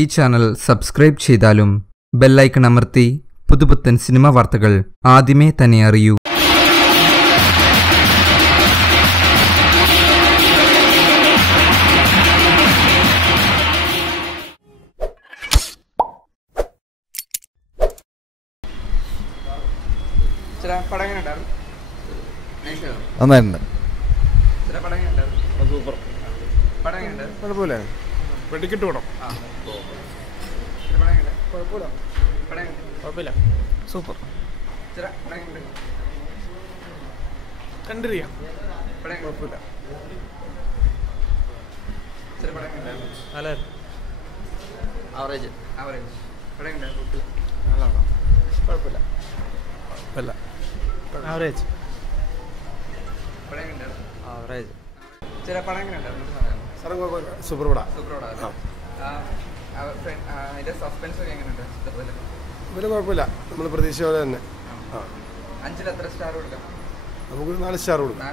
ഈ channel subscribe ചെയ്താലും bell icon അമർത്തി പുതുപുത്തൻ സിനിമ വാർത്തകൾ ആദ്യമേ തന്നെ അറിയൂ. നന്നായിട്ടുണ്ട്. സൂപ്പർ. കുഴപ്പമില്ല. വെടിക്കെട്ട് വേണം. കുഴപ്പമില്ല. സൂപ്പർ. കണ്ടിരിക്കാം. കുഴപ്പമില്ല. ആവറേജ്. നല്ലതാണോ? കുഴപ്പമില്ല. കുഴപ്പമില്ല. ആവറേജ്. ആവറേജ്. സൂപ്പർ പടാ. ഇതിൽ കുഴപ്പമില്ല. നമ്മൾ പ്രതീക്ഷ പോലെ തന്നെ. എത്ര സ്റ്റാർ കൊടുക്കാം? നമുക്കൊരു 4 സ്റ്റാർ കൊടുക്കാം.